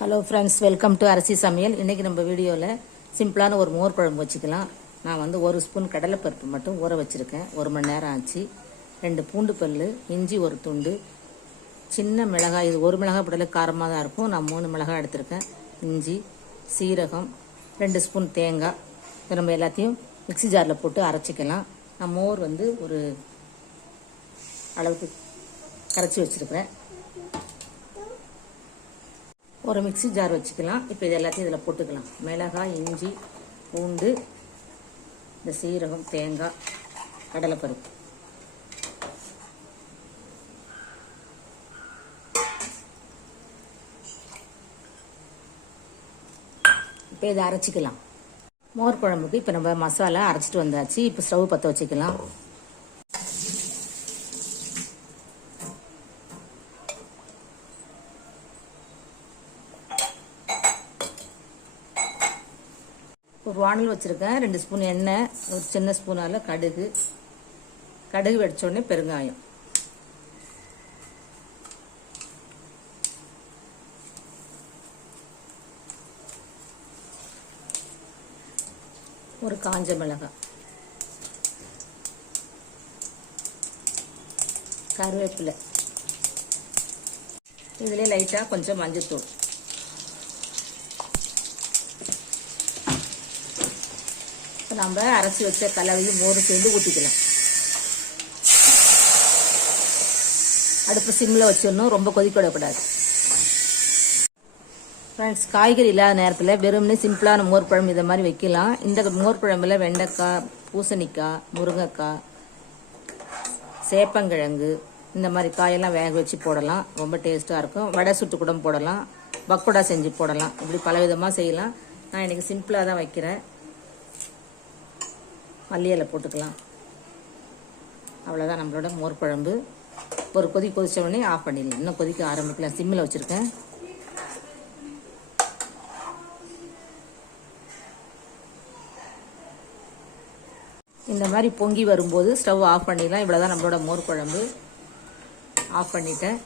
Hello friends welcome to அரிசி சமையல் இன்றைக்கி நம்ம வீடியோவில் சிம்பிளான ஒரு மோர் குழம்பு வச்சுக்கலாம். நான் வந்து ஒரு ஸ்பூன் கடலைப்பருப்பு மட்டும் ஊற வச்சுருக்கேன். ஒரு மணி நேரம் ஆச்சு. ரெண்டு பூண்டு பல் இஞ்சி ஒரு துண்டு சின்ன மிளகாய் இது ஒரு மிளகாய் போடல காரமாக தான் இருக்கும். நான் மூணு மிளகாய் எடுத்திருக்கேன். இஞ்சி சீரகம் ரெண்டு ஸ்பூன் தேங்காய். நம்ம எல்லாத்தையும் மிக்ஸி ஜாரில் போட்டு அரைச்சிக்கலாம். நான் மோர் வந்து ஒரு அளவுக்கு கரைச்சி வச்சுருக்கிறேன். ஒரு மிக்ஸி ஜார் வச்சுக்கலாம். இப்போ இது எல்லாத்தையும் இதில் போட்டுக்கலாம். மிளகாய் இஞ்சி பூண்டு இந்த சீரகம் தேங்காய் கடலைப்பருப்பு. இப்போ இதை அரைச்சிக்கலாம். மோர் குழம்புக்கு இப்போ நம்ம மசாலா அரைச்சிட்டு வந்தாச்சு. இப்போ ஸ்டவ் பற்ற வச்சுக்கலாம். ஒரு வானல் வச்சுருக்கேன். ரெண்டு ஸ்பூன் எண்ணெய் ஒரு சின்ன ஸ்பூனால் கடுகு. கடுகு வெடிச்சோடனே பெருங்காயம். ஒரு காஞ்ச மிளகாய். கருவேப்பிலை. இதுலேயே லைட்டாக கொஞ்சம் மஞ்சத்தூள். தூள் நம்ம அரைச்சி வச்ச கலவையும் மோரும் சேர்ந்து ஊற்றிக்கலாம் அடுப்பு சிம்மில் வச்சிடணும். ரொம்ப கொதிக்க விடக்கூடாது. ஃப்ரெண்ட்ஸ் காய்கறி இல்லாத நேரத்தில் வெறும்னே சிம்பிளான மோர் குழம்பு இதை மாதிரி வைக்கலாம். இந்த மோர் குழம்புல வெண்டைக்காய் பூசணிக்காய் முருங்கைக்காய் சேப்பங்கிழங்கு இந்த மாதிரி காயெல்லாம் வேக வச்சு போடலாம். ரொம்ப டேஸ்ட்டாக இருக்கும். வடை சுட்டு கூட போடலாம். பக்கோடா செஞ்சு போடலாம். இப்படி பலவிதமாக செய்யலாம். நான் இன்றைக்கி சிம்பிளாக தான் வைக்கிறேன். மல்லி இலை போட்டுக்கலாம். அவ்வளோதான் நம்மளோட மோர் குழம்பு ஒரு கொதி கொதிச்ச உடனே ஆஃப் பண்ணிடலாம். இன்னும் கொதிக்க ஆரம்பிக்கலாம். சிம்மில் வச்சுருக்கேன். இந்த மாதிரி பொங்கி வரும்போது ஸ்டவ் ஆஃப் பண்ணிடலாம். இவ்வளோ தான் நம்மளோட மோர் குழம்பு ஆஃப் பண்ணிட்டேன்.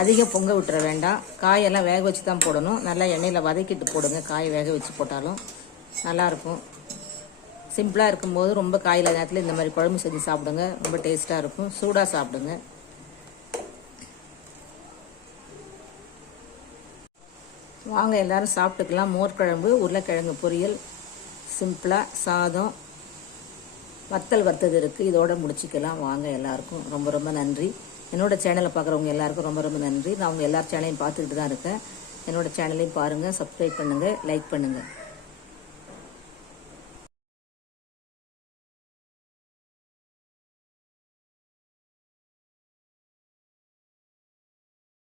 அதிகம் பொங்க விட்டுற வேண்டாம். காயெல்லாம் வேக வச்சு தான் போடணும். நல்லா எண்ணெயில் வதக்கிட்டு போடுங்க. காய் வேக வச்சு போட்டாலும் நல்லாயிருக்கும் சிம்பிளாக இருக்கும்போது ரொம்ப காயில் நேரத்தில் இந்த மாதிரி குழம்பு செஞ்சு சாப்பிடுங்க. ரொம்ப டேஸ்ட்டாக இருக்கும். சூடாக சாப்பிடுங்க. வாங்க எல்லாரும் சாப்பிட்டுக்கலாம். மோர் குழம்பு உருளைக்கிழங்கு பொரியல் சிம்பிளாக சாதம். வத்தல் வறுத்தது இருக்குது இதோட முடிச்சிக்கலாம். வாங்க எல்லாருக்கும் ரொம்ப ரொம்ப நன்றி. என்னோடய சேனலை பார்க்குறவங்க எல்லாருக்கும் ரொம்ப ரொம்ப நன்றி. நான் உங்கள் எல்லார் சேனலையும் பார்த்துக்கிட்டு தான் இருக்கேன். என்னோட சேனலையும் பாருங்கள் சப்ஸ்கிரைப் பண்ணுங்கள் லைக் பண்ணுங்கள்